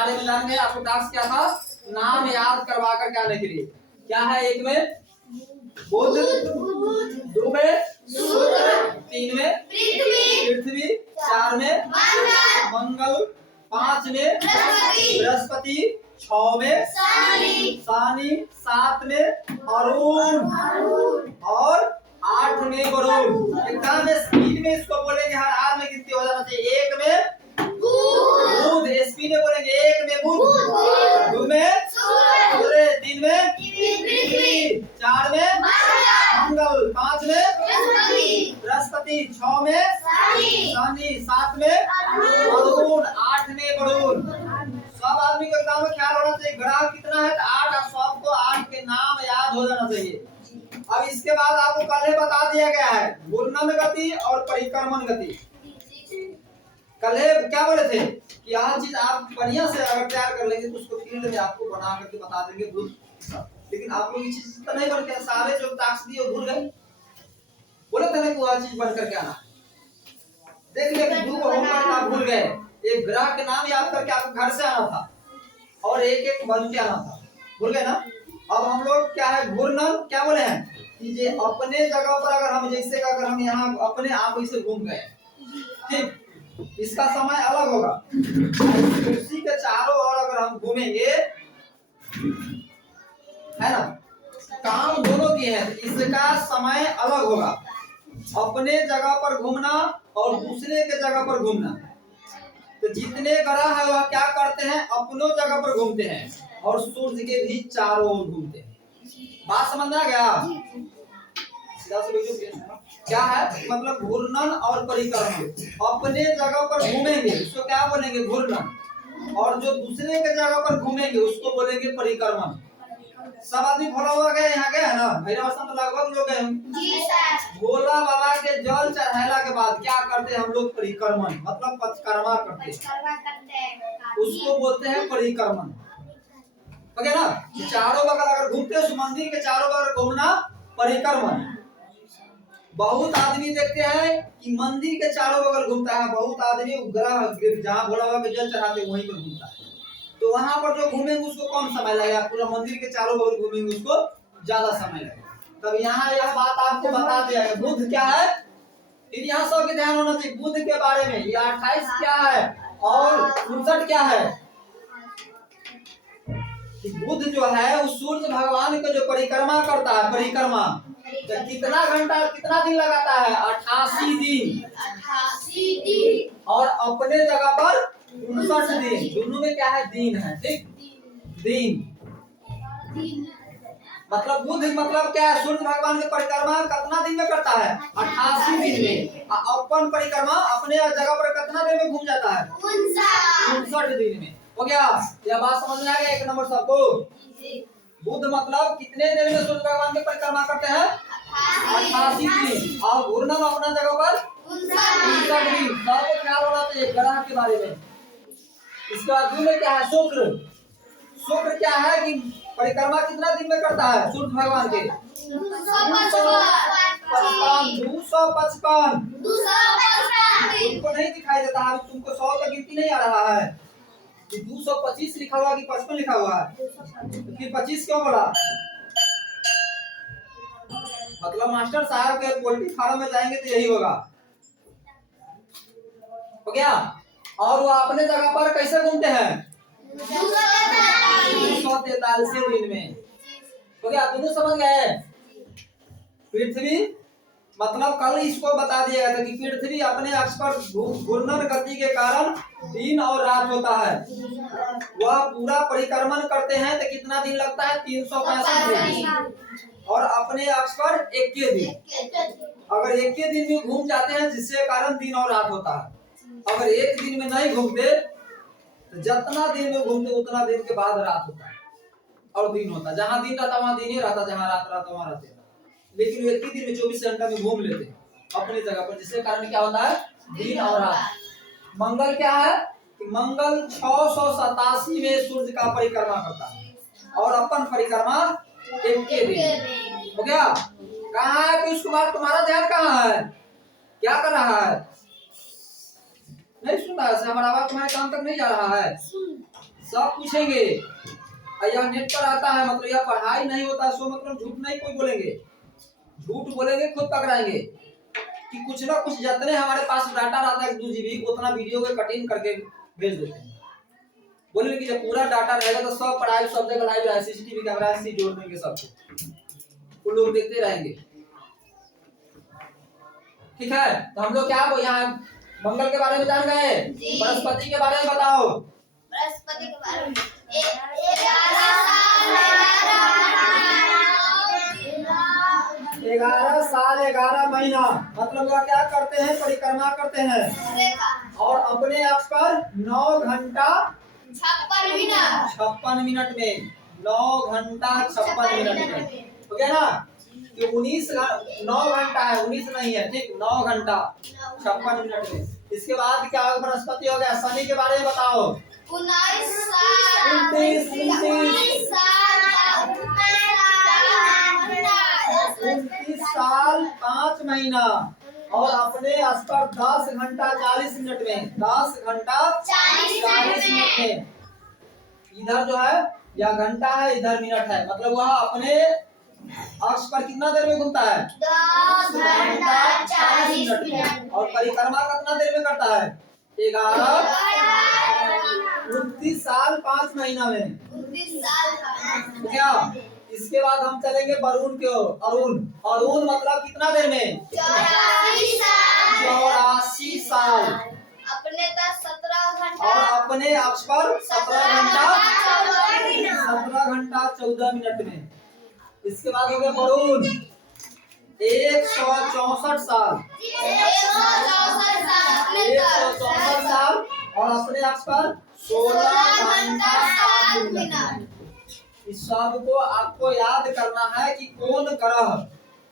बारे में जान गए। आपको टास्क क्या था? नाम याद करवा कर के आने के लिए। क्या है? एक में बुध, दो में शुक्र, तीन में पृथ्वी, चार में मंगल, पांच में बृहस्पति, छह में शनि, सात में अरुण और आठ में वरुण। एकदम स्पीड में इसको बोलेंगे, हर आर में गिनती हो जाना चाहिए। एक में बुध, स्पीड में बोलेंगे। एक में बुध, दो में सूर्य, तीन में पृथ्वी, चार में मंगल, पांच में बृहस्पति, छह में शनि, सात में अरुण, आठ में वरुण। सब आदमी को एग्जाम में ख्याल होना चाहिए ग्रह कितना है, 8 और सबको 8 के नाम याद हो जाना चाहिए। अब इसके बाद आपको कल बता दिया गया है घूर्णन गति और परिक्रमण गति। कल क्या बोले थे कि यह चीज आप बढ़िया से अगर तैयार कर लेंगे तो उसको फील्ड में आपको बना करके बता देंगे। लेकिन आप लोग ये चीज तो नहीं बन के सारे जो टास्क दिए भूल गए। बोले थे ना कि वह चीज बन करके आना। देख लिया दो होमवर्क आप भूल गए। एक ग्रह के नाम याद करके आपको घर से आना था और एक एक बन के आना था, भूल गए ना। अब हम लोग क्या है घूर्णन क्या बोले हैं कि जे अपने जगह पर अगर हम जैसे अगर हम यहाँ अपने आप ऐसे घूम गए, ठीक, इसका समय अलग होगा। कुर्सी के चारों ओर अगर हम घूमेंगे, है ना, काम दोनों की है, इसका समय अलग होगा। अपने जगह पर घूमना और दूसरे के जगह पर घूमना। तो जितने ग्रह है वह क्या करते हैं, अपनों जगह पर घूमते हैं और सूर्य के भी चारों ओर घूमते हैं। बात समझ में आ गया? क्या है मतलब घूर्णन और परिक्रमण। अपने जगह पर घूमेंगे उसको क्या बोलेंगे घूर्णन, और जो दूसरे के जगह पर घूमेंगे उसको बोलेंगे परिक्रमण। सब आदमी भोला हुआ गए यहाँ गए है ना, भैरव तो लगभग लोग गए। भोला बाबा के जल चढ़ाला के बाद क्या करते हैं हम लोग परिक्रमण, मतलब पचकर्मा करते हैं, उसको बोलते हैं परिक्रमण। ओके ना। चारों बगल अगर घूमते उस मंदिर के चारों बगल घूमना परिक्रमण। बहुत आदमी देखते हैं कि मंदिर के चारों बगल घूमता है, बहुत आदमी ग्रह जहाँ भोला बाबा के जल चढ़ाते वहीं पर घूमता है। तो वहां पर जो घूमेंगे उसको कम समय लगेगा, पूरा मंदिर के चारों बगल घूमेंगे उसको ज्यादा समय लगेगा। तब यहाँ यह बात आपको बता दिया है बुध क्या है। फिर यहाँ सबके ध्यान होना चाहिए बुध के बारे में। ये 28 क्या है और 59 क्या है। बुध जो है उस सूर्य भगवान को जो परिक्रमा करता है, परिक्रमा तो कितना घंटा कितना दिन लगाता है, 88 दिन और अपने जगह पर 59 दिन। दोनों में क्या है दिन है, ठीक, दिन मतलब बुध मतलब क्या है, सूर्य भगवान की परिक्रमा कितना दिन में करता है, 88 दिन में। अपन परिक्रमा अपने जगह पर कितना दिन में घूम जाता है, 59 दिन में। हो गया, यह बात समझ में आ गया। एक नंबर सबको बुध मतलब कितने दिन में सूर्य भगवान की परिक्रमा करते हैं, 88 दिन। और घूर्णन अपना जगह पर 59 दिन। सबको ख्याल होना चाहिए ग्रह के बारे में। इसके बाद दूसरे क्या है शुक्र। शुक्र क्या है कि परिक्रमा कितना दिन में करता है सूर्य भगवान के, 255। तुमको नहीं दिखाई देता है, तुमको 100 तक गिनती नहीं आ रहा है, 225 लिखा हुआ कि 55 लिखा हुआ है, तो फिर 25 क्यों बोला। मतलब मास्टर साहब के पोल्ट्री फार्म में जाएंगे तो यही होगा। हो गया। और वो अपने जगह पर कैसे घूमते हैं, 243 दिन में। हो गया, दोनों समझ गए। पृथ्वी मतलब कल इसको बता दिया गया था कि पृथ्वी अपने अक्ष पर घूर्णन गति के कारण दिन और रात होता है। वह पूरा परिक्रमण करते हैं तो कितना दिन लगता है, 365 दिन। और अपने अक्ष पर 21 दिन। अगर 21 दिन में घूम जाते हैं जिसके कारण दिन और रात होता है। अगर एक दिन में नहीं घूमते तो जितना दिन में घूमते उतना दिन के बाद रात होता है और दिन होता है। जहाँ दिन रहता वहाँ दिन ही रहता, जहाँ रात रहता वहाँ रात रहता। लेकिन एक ही दिन में 24 घंटा में घूम लेते हैं अपनी जगह पर, जिसके कारण क्या होता है दिन और रात। मंगल क्या है कि मंगल 687 में सूर्य का परिक्रमा करता है और अपन परिक्रमा 21 दिन। हो गया। कहाँ है पीयूष कुमार, तुम्हारा ध्यान कहाँ है, क्या कर रहा है, नहीं सुन रहा है, हमारा आवाज तुम्हारे कान तक नहीं जा रहा है। सब पूछेंगे। यह नेट पर आता है, मतलब यह पढ़ाई नहीं होता, सो मतलब झूठ नहीं कोई बोलेंगे। झूठ बोलेंगे खुद पकड़ाएंगे कि कुछ ना कुछ जितने हमारे पास डाटा रहता है 2 GB उतना वीडियो के कटिंग करके भेज देते हैं। बोले कि जब पूरा डाटा रहेगा तो सब पढ़ाई सब जगह लाइव है, CCTV कैमरा से जोड़ देंगे सबको, वो लोग देखते रहेंगे। ठीक है, तो हम लोग क्या यहाँ मंगल के बारे में जान गए। बृहस्पति के बारे में बताओ। बृहस्पति के बारे में 11 साल 11 महीना, मतलब वह क्या करते हैं, परिक्रमा करते हैं और अपने अक्ष पर 9 घंटा 56 मिनट में 9 घंटा 56 मिनट में हो गया ना कि 9 घंटा है, 19 नहीं है, ठीक, 9 घंटा 56 मिनट में। इसके बाद क्या होगा, बृहस्पति हो गया। शनि के बारे में बताओ। 19 साल 5 महीना और अपने स्तर 10 घंटा 40 मिनट में 10 घंटा 40 मिनट में। इधर जो है यह घंटा है, इधर मिनट है, मतलब वह अपने अक्ष पर कितना देर में घूमता है, 10 घंटा 40 मिनट। और परिक्रमा कितना देर में करता है, 11 29 साल 5 महीना में। 29 साल क्या इसके बाद हम चलेंगे वरुण की ओर। अरुण मतलब कितना देर में, 84 साल अपने 17 घंटा और अपने अक्ष पर 17 घंटा 14 मिनट में। इसके बाद हो गया वरुण 164 साल 164 साल और अपने अक्ष पर 16 घंटा 7 मिनट। इस सब को आपको याद करना है कि कौन ग्रह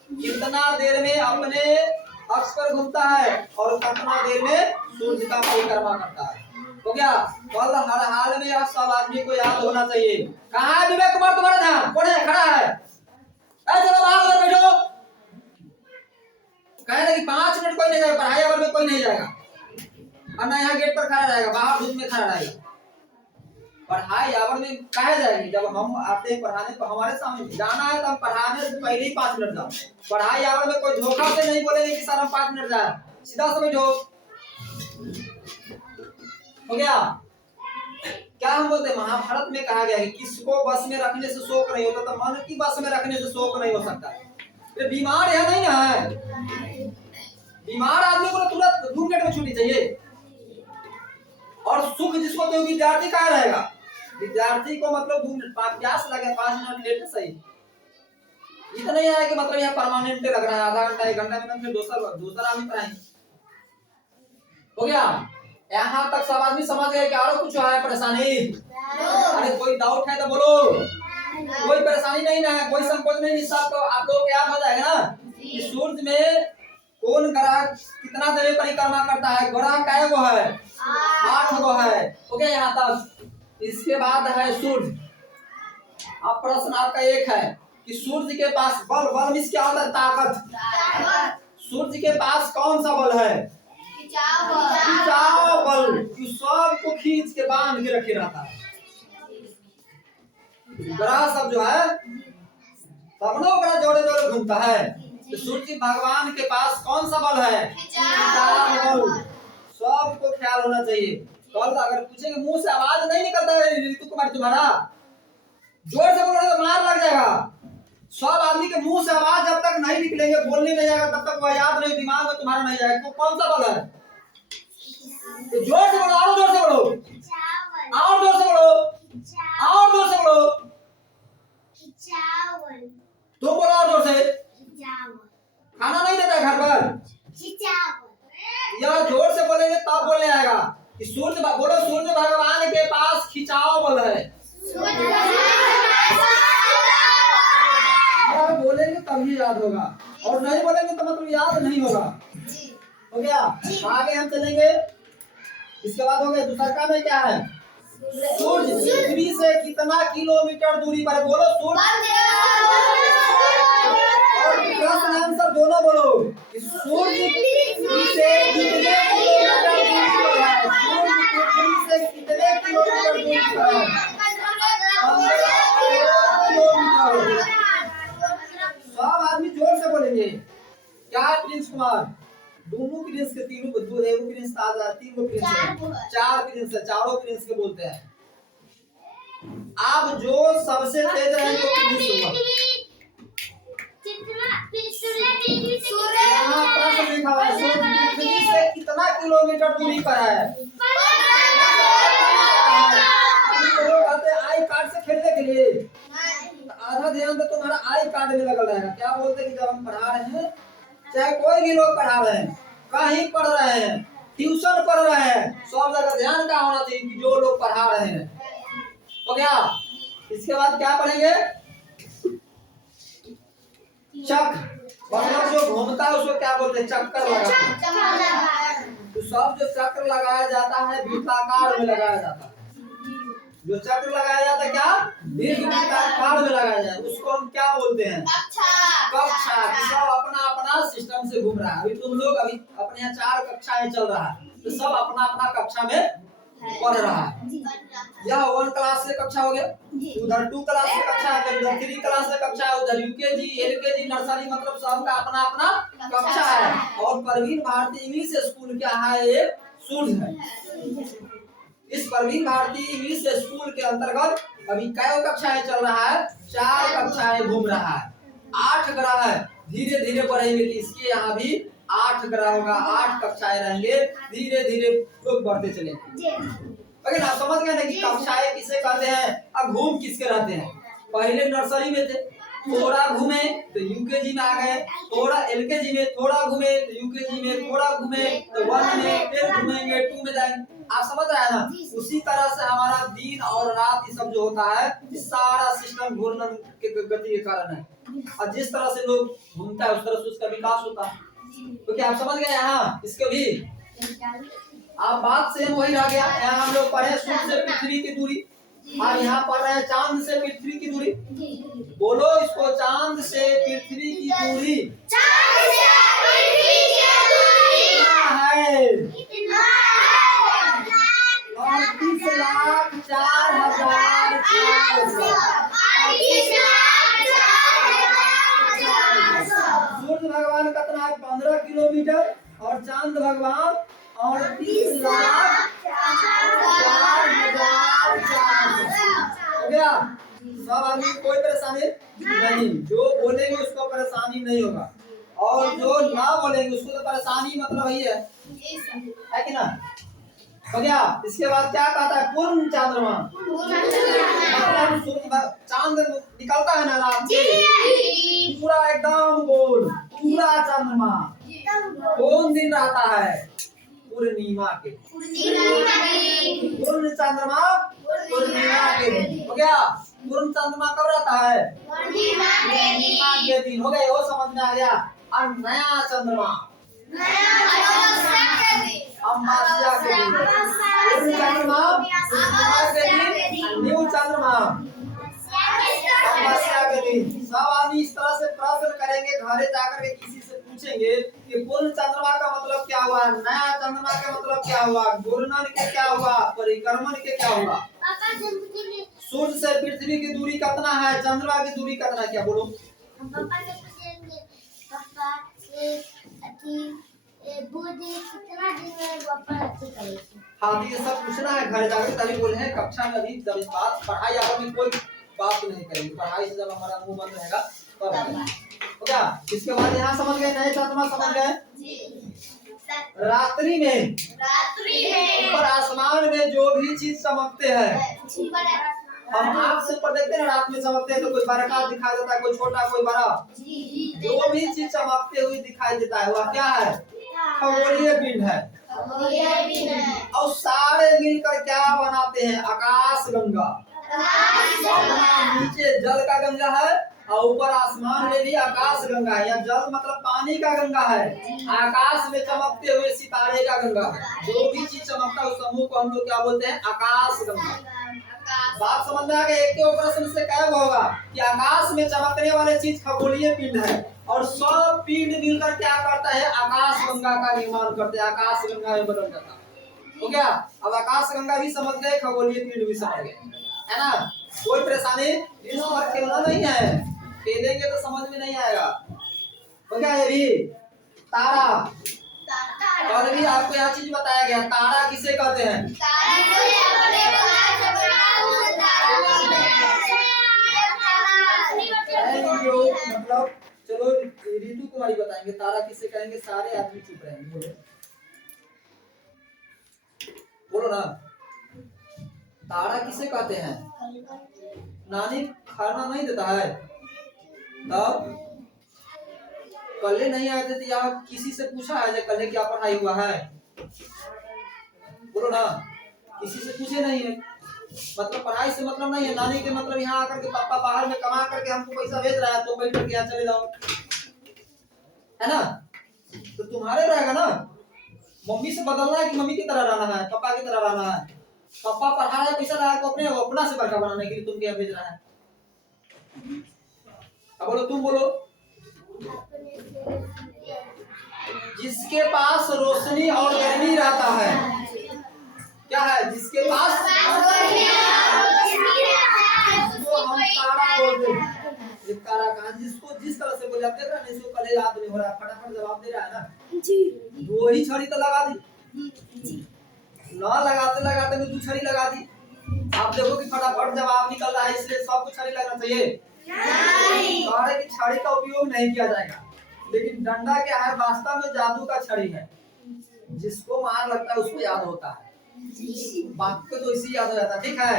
कितना देर में अपने अक्ष पर घूमता है और कितना देर में सूर्य का परिक्रमा करता है। हो गया, कल हर हाल में यह सब आदमी को याद होना चाहिए। कहाँ है विवेक कुमार, तुम्हारा ध्यान कौन है, खड़ा है, चलो बाहर उधर बैठो। कह रहे कि 5 मिनट कोई नहीं जाएगा, पढ़ाई आवर में कोई नहीं जाएगा, और ना यहाँ गेट पर खड़ा रहेगा, बाहर धूप में खड़ा रहेगा। पढ़ाई आवर में कहा जाएगी, जब हम आते हैं पढ़ाने तो हमारे सामने जाना है, तो हम पढ़ाने से पहले ही 5 मिनट जाओ। पढ़ाई आवर में कोई धोखा से नहीं बोलेंगे कि सर हम 5 मिनट जाए, सीधा से बैठो। हो गया, क्या हम बोलते हैं, महाभारत में कहा गया है कि किसको बस में रखने से शोक नहीं होता, तो मन की बस में रखने से शोक नहीं हो सकता। ये बीमार है नहीं ना है, बीमार आदमी को तुरंत 2 मिनट में छुट्टी चाहिए। और सुख जिसको तो विद्यार्थी कहा रहेगा, विद्यार्थी को मतलब 2 मिनट प्यास लगे 5 मिनट लेट सही, इतना नहीं है कि मतलब यह परमानेंट लग रहा है, आधा घंटा 1 घंटा में फिर दूसरा आदमी पढ़ाएंगे। हो गया, यहाँ तक सब आदमी समझ गए कि और कुछ है परेशानी? अरे कोई डाउट है तो बोलो, कोई परेशानी नहीं ना है, कोई संकोच नहीं, सब तो आप लोग को याद हो जाएगा ना कि सूर्य में कौन ग्रह कितना देर परिक्रमा करता है, ग्रह कै गो है, 8 गो है। हो गया यहाँ तक। इसके बाद है सूर्य। अब प्रश्न आपका एक है कि सूर्य के पास बल मीन्स क्या होता है, ताकत। सूर्य के पास कौन सा बल है, खिंचाव बल, कि सबको खींच के बांध के रखे रहता है। ग्रह सब जो है सबनों ग्रह जोड़े जोड़े घूमता है, तो सूर्य भगवान के पास कौन सा बल है, खिंचाव बल। सबको ख्याल होना चाहिए। कल अगर पूछेंगे मुंह से आवाज नहीं निकलता है ऋतु कुमार तुम्हारा, जोर से बोलोगे तो मार लग जाएगा। सब आदमी के मुंह से आवाज जब तक नहीं निकलेंगे, बोलने नहीं जाएगा, तब तक वह याद नहीं, दिमाग में तुम्हारा नहीं जाएगा। तो कौन सा बल है, तो जोर से बोलो, और जोर से बोलो, और जोर से बोलो, और जोर से बोलो, तुम बोलो और जोर से। खाना नहीं देता है घर पर, यह जोर से बोलेंगे तब बोलने आएगा कि सूर्य, बोलो सूर्य भगवान के पास खिंचाव बल है। बोलेंगे तभी याद होगा, और नहीं बोलेंगे तो मतलब याद नहीं होगा। हो गया, आगे हम चलेंगे। इसके बाद हो गया दूसरा में क्या है, सूर्य पृथ्वी से कितना किलोमीटर दूरी पर, बोलो सूर्य, और प्रश्न आंसर दोनों बोलो कि सूर्य पृथ्वी से कितने किलोमीटर दूरी पर है, सूर्य पृथ्वी से कितने किलोमीटर दूरी पर है। 15 किलोमीटर। सब आदमी जोर से बोलेंगे। क्या है प्रिंस कुमार? दोनों प्रिंस के तीनों को दो एगो प्रिंस ताजा तीन को प्रिंस है, चार प्रिंस है, चारों प्रिंस के बोलते हैं। अब जो सबसे तेज रहेंगे वो प्रिंस होगा। यहाँ प्रश्न लिखा हुआ है, सूर्य पृथ्वी से कितना किलोमीटर दूरी पर है? लोग कहते हैं आई कार्ड से खेलने के लिए, आधा ध्यान तो तुम्हारा आई कार्ड में लगल रहेगा। क्या बोलते हैं कि जब हम पढ़ा रहे हैं, चाहे कोई भी लोग पढ़ा रहे हैं, कहीं पढ़ रहे हैं, ट्यूशन पढ़ रहे हैं, सब जगह ध्यान क्या होना चाहिए कि जो लोग पढ़ा रहे हैं। तो क्या इसके बाद क्या पढ़ेंगे? चक्र, मतलब जो घूमता है उसको क्या बोलते हैं? चक्कर लगाते हैं। तो सब जो चक्र लगाया जाता है वृत्ताकार में लगाया जाता है। जो चक्र लगाया जाता है क्या दीर्घ वृत्ताकार में लगाया जाता है, उसको हम क्या बोलते हैं? कक्षा। सब अपना अपना सिस्टम से घूम रहा है। अभी तुम लोग अभी अपने यहाँ 4 कक्षाएं चल रहा है, तो सब अपना अपना कक्षा में पढ़ रहा है। यह 1 क्लास से कक्षा हो गया, उधर 2 क्लास से कक्षा है, उधर 3 क्लास से कक्षा है, उधर यूकेजी एलकेजी नर्सरी, मतलब सबका अपना अपना कक्षा है। और प्रवीण भारती इंग्लिश स्कूल क्या है? एक सूर्य है। इस प्रवीण भारती इंग्लिश स्कूल के अंतर्गत अभी कई कक्षाएं चल रहा है? 4 कक्षाएं घूम रहा है। 8 ग्रह है, धीरे धीरे बढ़ेंगे कि इसके यहाँ भी 8 ग्रह होगा, 8 कक्षाएं रहेंगे, धीरे धीरे लोग बढ़ते चलेंगे। लेकिन आप समझ गए ना कि कक्षाएं किसे कहते हैं और घूम किसके रहते हैं? पहले नर्सरी में थे, थोड़ा घूमे तो यूकेजी में आ गए, थोड़ा एलकेजी में थोड़ा घूमे तो यूकेजी में थोड़ा घूमे तो 1 में, फिर घूमेंगे 2 में जाएंगे। आप समझ रहे हैं ना? उसी तरह से हमारा दिन और रात ये सब जो होता है, इस सारा सिस्टम घूर्णन के गति के कारण है। और जिस तरह से लोग घूमता है उस तरह से उसका विकास होता है। तो क्या आप समझ गए? यहाँ इसके भी आप बात सेम वही रह गया। यहाँ हम लोग पढ़े सूर्य से पृथ्वी की दूरी, और यहाँ पढ़ रहे हैं चांद से पृथ्वी की दूरी। बोलो इसको, चांद से पृथ्वी की दूरी कितना है? 38,04,400। सूर्य भगवान कितना है? 15 किलोमीटर, और चांद भगवान 38,04,400। हो गया? सब आदमी कोई परेशानी नहीं, जो बोलेंगे उसको परेशानी नहीं होगा, और जो ना बोलेंगे उसको तो परेशानी मतलब वही है कि ना? हो गया? इसके बाद क्या कहता है? पूर्ण चंद्रमा, मतलब चांद निकलता है ना रात में, पूरा एकदम गोल पूरा चंद्रमा कौन दिन रहता है? पूर्णिमा के। पूर्ण चंद्रमा पूर्णिमा के दिन। हो गया? पूर्ण चंद्रमा कब रहता है? पूर्णिमा के दिन। हो गया? वो समझ में आ गया। और नया चंद्रमा अमावस्या के दिन। पूर्ण चंद्रमा पूर्णिमा के दिन, न्यू चंद्रमा अमावस्या के दिन। सब आदमी इस तरह से प्रश्न करेंगे, घरे जाकर के किसी से पूछेंगे कि पूर्ण चंद्रमा का मतलब क्या हुआ, नया चंद्रमा का मतलब क्या हुआ, घूर्णन के क्या हुआ, परिक्रमण के क्या हुआ। सूर्य से पृथ्वी की दूरी कितना है? चंद्रमा की दूरी कितना? क्या बोलो? हाँ, ये सब पूछना है घर जाकर, तभी बोले हैं कक्षा में। अभी जब इस बात पढ़ाई आपस में कोई बात नहीं करेंगे, पढ़ाई से जब हमारा मुंह बंद रहेगा तब। तो क्या इसके बाद यहाँ समझ गए? नए चंद्रमा समझ गए? रात्रि में ऊपर आसमान में जो भी चीज चमकते हैं, हम आँख से ऊपर देखते हैं रात में चमकते हैं, तो कोई बड़ा दिखाई देता है, कोई छोटा कोई बड़ा, जो भी चीज चमकते हुए दिखाई देता है वह क्या है? खगोलीय पिंड है। और सारे मिलकर क्या बनाते हैं? आकाश गंगा। नीचे जल का गंगा है और ऊपर आसमान में भी आकाश गंगा है। या जल मतलब पानी का गंगा है, आकाश में चमकते हुए सितारे का गंगा है। जो भी चीज चमकता है उस समूह को हम लोग क्या बोलते हैं? आकाश गंगा। बात समझ में आ गई? एक के प्रश्न से क्या होगा कि आकाश में चमकने वाले चीज खगोलीय पिंड है, और सब पिंड मिलकर क्या करता है? आकाश गंगा का निर्माण करते हैं, आकाश गंगा में बदल जाता है। हो गया। अब आकाश गंगा भी समझ गए, खगोलीय पिंड भी समझ गए, है ना। कोई परेशानी, इस पर खेलना नहीं है, खेलेंगे तो समझ में नहीं आएगा। हो गया। ये भी तारा, और भी आपको यह चीज बताया गया, तारा किसे कहते हैं? मतलब चलो ऋतु कुमारी बताएंगे तारा किसे कहेंगे, सारे आदमी चुप रहेंगे, बोलो बोलो ना। तारा किसे कहते हैं? नानी खाना नहीं देता है तब कल नहीं आए थे तो यहाँ किसी से पूछा है कल क्या पढ़ाई हुआ है? बोलो ना, किसी से पूछे नहीं है। मतलब पढ़ाई से मतलब नहीं है, नानी के मतलब यहाँ आकर के पापा बाहर में कमा करके हमको पैसा भेज रहा है तो बैठ करके यहाँ चले जाओ, है ना। तो तुम्हारे रहेगा ना, मम्मी से बदलना है कि मम्मी की तरह रहना है, पापा की तरह रहना है। पापा पढ़ा रहा है पैसा लगा को अपना से बड़का बनाने के लिए तुम क्या भेज रहा है? अब बोलो, तुम बोलो। जिसके पास रोशनी और गर्मी रहता है, क्या है? जिसके पास उसको हम तारा बोलते हैं। तारा कहाँ, जिसको जिस तरह से बोले, आप देख रहे हैं इसको कल याद नहीं हो रहा, फटाफट जवाब दे रहा है ना जी। दो ही छड़ी तो लगा दी ना, लगाते लगाते में दो छड़ी लगा दी। आप देखो कि फटाफट जवाब निकल रहा है, इसलिए सबको छड़ी लगना चाहिए नहीं। तारे की छड़ी का उपयोग नहीं किया जाएगा, लेकिन डंडा क्या है? वास्तव में जादू का छड़ी है, जिसको मार लगता है उसको याद होता है, बाकी को तो इसी याद हो जाता है। ठीक है,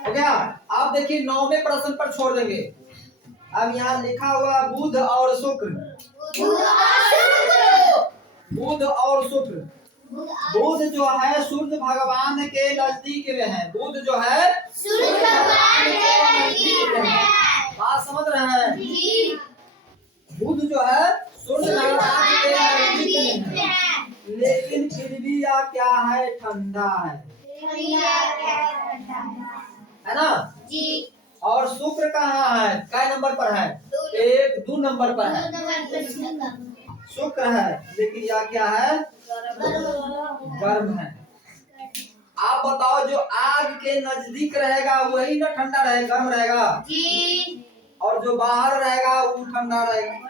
हो गया। आप देखिए 9वें प्रश्न पर छोड़ देंगे। अब यहाँ लिखा हुआ बुध और शुक्र, बुध और शुक्र। बुध जो है सूर्य भगवान के नजदीक में है, बुध जो है सूर्य भगवान के नजदीक में है। बात समझ रहे हैं? बुध जो है सूर्य भगवान के नजदीक में है, लेकिन फिर भी यह क्या है? ठंडा है ना जी। और शुक्र कहाँ है? क्या नंबर पर है? 1 2 नंबर पर है, शुक्र है, लेकिन यह क्या है? गर्म है। आप बताओ, जो आग के नजदीक रहेगा वही ना ठंडा रहेगा, गर्म रहेगा जी, और जो बाहर रहेगा वो ठंडा रहेगा।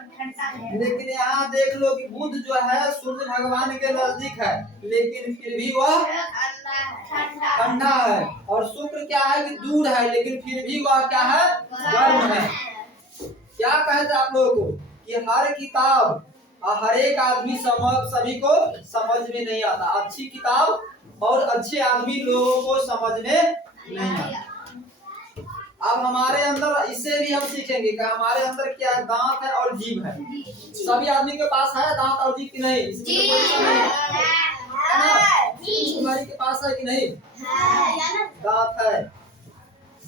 लेकिन यहाँ देख लो कि बुध जो है सूर्य भगवान के नजदीक है, लेकिन फिर भी वह ठंडा है। और शुक्र क्या है कि दूर है, लेकिन फिर भी वह क्या है? गर्म है। क्या कहते आप लोगों को कि हर किताब हर एक आदमी सभी को समझ में नहीं आता, अच्छी किताब और अच्छे आदमी लोगों को समझ में नहीं आता। अब हमारे अंदर इससे भी हम सीखेंगे कि हमारे अंदर क्या है? दांत है और जीभ है। सभी आदमी के पास है दांत और जीभ की नहीं? तुम्हारी के पास है कि नहीं? दांत है,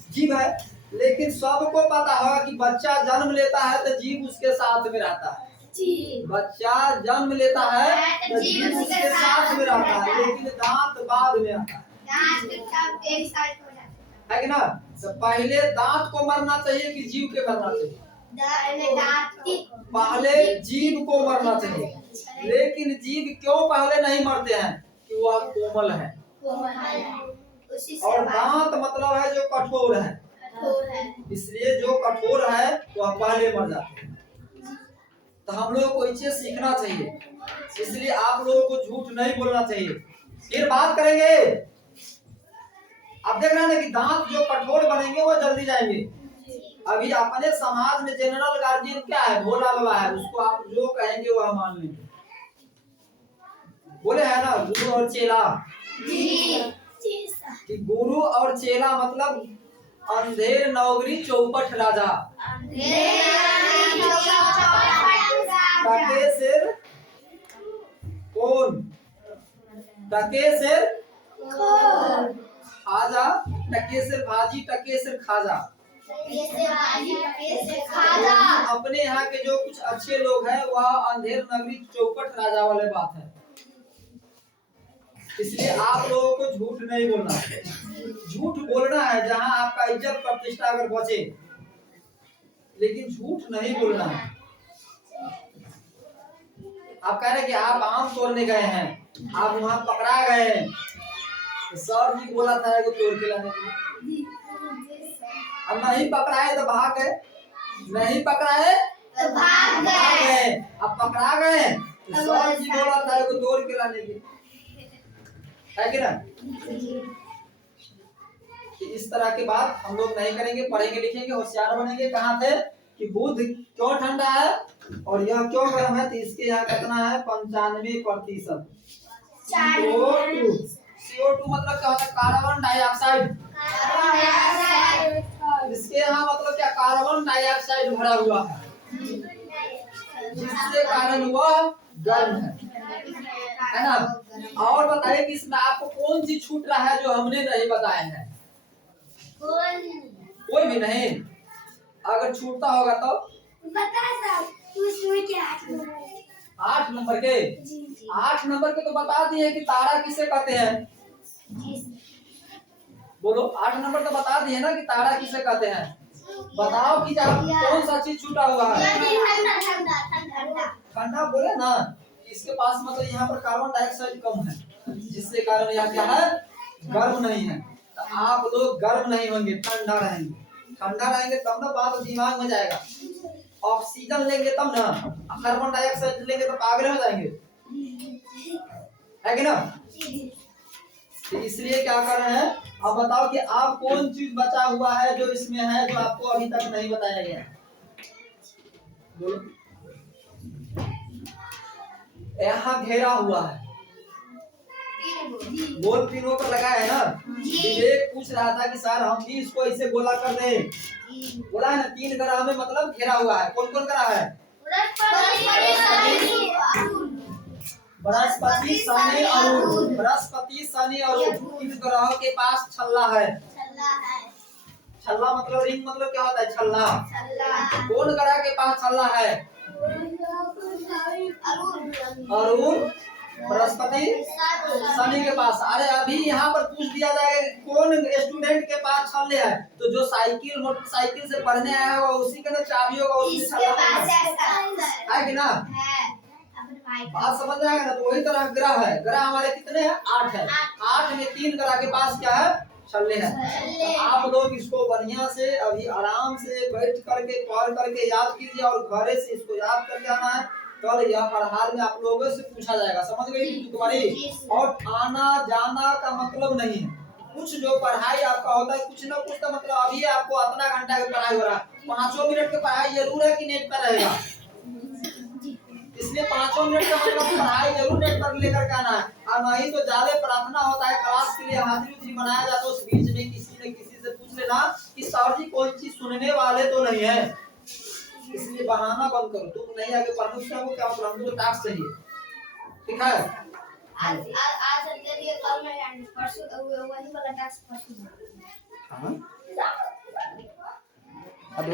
जीभ है, लेकिन सबको पता होगा कि बच्चा जन्म लेता है तो जीभ उसके साथ में रहता है। बच्चा जन्म लेता है तो जीभ उसके साथ में रहता है, लेकिन दांत बाद में आता है कि ना? तो पहले दांत को मरना चाहिए कि जीभ के मरना चाहिए? पहले जीभ को मरना चाहिए, लेकिन जीभ क्यों पहले नहीं मरते हैं? कि वह कोमल है, और दांत मतलब है जो कठोर है, इसलिए जो कठोर है वह पहले मर जाते हैं। तो हम लोगों को इसे सीखना चाहिए, इसलिए आप लोगों को झूठ नहीं बोलना चाहिए। फिर बात करेंगे। आप देख रहे हैं कि दांत जो कठोर बनेंगे वो जल्दी जाएंगे। अभी अपने समाज में जनरल गार्जियन क्या है? भोला बाबा है, उसको आप जो कहेंगे वह मान लेंगे। बोले है ना गुरु और चेला कि गुरु और चेला मतलब अंधेर नौगरी चौपट राजा, टके सिर कौन? टके सिर खाजा, टके सिर भाजी, टके सिर खाजा। अपने यहाँ के जो कुछ अच्छे लोग हैं वह अंधेर नगरी चौपट राजा वाले बात है। इसलिए आप लोगों को झूठ नहीं बोलना, झूठ बोलना है जहां आपका इज्जत प्रतिष्ठा अगर बचे, लेकिन झूठ नहीं बोलना है। आप कह रहे हैं कि आप आम तोड़ने गए हैं, आप वहां पकड़ा गए हैं, तो सर जी बोला था कि तोड़ के लाने के लिए। अब नहीं पकड़ाए तो भाग गए, नहीं पकड़ाए तो भाग गए। अब पकड़ा गए तो सर जी बोला था कि तोड़ के लाने के लिए, है कि ना? कि इस तरह की बात हम लोग नहीं करेंगे, पढ़ेंगे लिखेंगे, होशियार बनेंगे। कहाँ थे कि बुध क्यों ठंडा है और यह क्यों गर्म है, तो इसके यहाँ कितना है 95%। CO2 मतलब क्या होता है? Carbon dioxide. इसके यहाँ मतलब क्या? कार्बन डाइऑक्साइड भरा हुआ है, जिसके कारण वह गर्म है ना? और बताइए कि इसमें आपको कौन सी छूट रहा है जो हमने नहीं बताए हैं? कोई भी नहीं। अगर छूटता होगा तो बता सब उसमें क्या 8 नंबर के 8 नंबर के तो बता दिए कि तारा किसे कहते हैं। बोलो 8 नंबर तो बता दिए ना कि तारा किसे कहते हैं। बताओ कि कौन सा चीज छूटा हुआ है? ठंडा बोले ना। इसके पास मतलब यहाँ पर कार्बन डाइऑक्साइड कम है, जिसके कारण यह क्या है? गर्म नहीं है। तो आप लोग गर्म नहीं होंगे, ठंडा रहेंगे। ठंडा रहेंगे तब ना बात दिमाग में जाएगा। ऑक्सीजन लेंगे तब ना, कार्बन डाइऑक्साइड लेंगे तो पागल हो जाएंगे, है कि ना? तो इसलिए क्या कर रहे हैं, अब बताओ कि आप कौन चीज बचा हुआ है जो इसमें है, जो आपको अभी तक नहीं बताया गया। बोलो। यहाँ घेरा हुआ है, गोल तीनों पर लगा है ना। विवेक पूछ रहा था कि सर हम भी इसको ऐसे गोला कर दे। बोला है ना 3 ग्रह में मतलब घेरा हुआ है। कौन कौन ग्रह है? बृहस्पति शनि अरुण। बृहस्पति शनि अरुण इन ग्रहों के पास छल्ला है। छल्ला मतलब रिंग मतलब क्या होता है? छल्ला। कौन ग्रह के पास छल्ला है? अरुण, बृहस्पति, शनि के पास। अरे अभी यहाँ पर पूछ दिया जाएगा कौन स्टूडेंट के पास छल्ले है, तो जो साइकिल मोटरसाइकिल से पढ़ने आया होगा उसी के ना चाबी होगा, उसके छल्ला है कि ना? बात समझ में आएगा ना? तो वही तरह ग्रह है। ग्रह हमारे कितने हैं? 8 है। 8 में 3 ग्रह के पास क्या है? छल्ले हैं। तो आप लोग इसको बढ़िया से अभी आराम से बैठ करके पढ़ करके याद कीजिए और घरे से इसको याद करके आना है। कल यह पढ़ाई में आप लोगों से पूछा जाएगा। समझ गई तुम्हारी? और आना जाना का मतलब नहीं है। कुछ जो पढ़ाई आपका होता है कुछ ना कुछ का मतलब अभी आपको इतना घंटा की पढ़ाई हो रहा है, 5 मिनट की पढ़ाई जरूर है कि नेट पर रहेगा। इसलिए 5 मिनट का मतलब पढ़ाई जरूर नेट पर लेकर के आना है। और नहीं तो ज्यादा प्रार्थना होता है क्लास के लिए हाजिरी बनाया जाता है, उस बीच में किसी न किसी से पूछ लेना कि सर जी कोई चीज सुनने वाले तो नहीं है। इसलिए बहाना बंद करो। तुम नहीं आगे पढ़ने से क्या मतलब? हमको तो टास्क चाहिए, ठीक है? आज दे दिए, कल में परसों वही वाला टास्क परसों। हाँ अब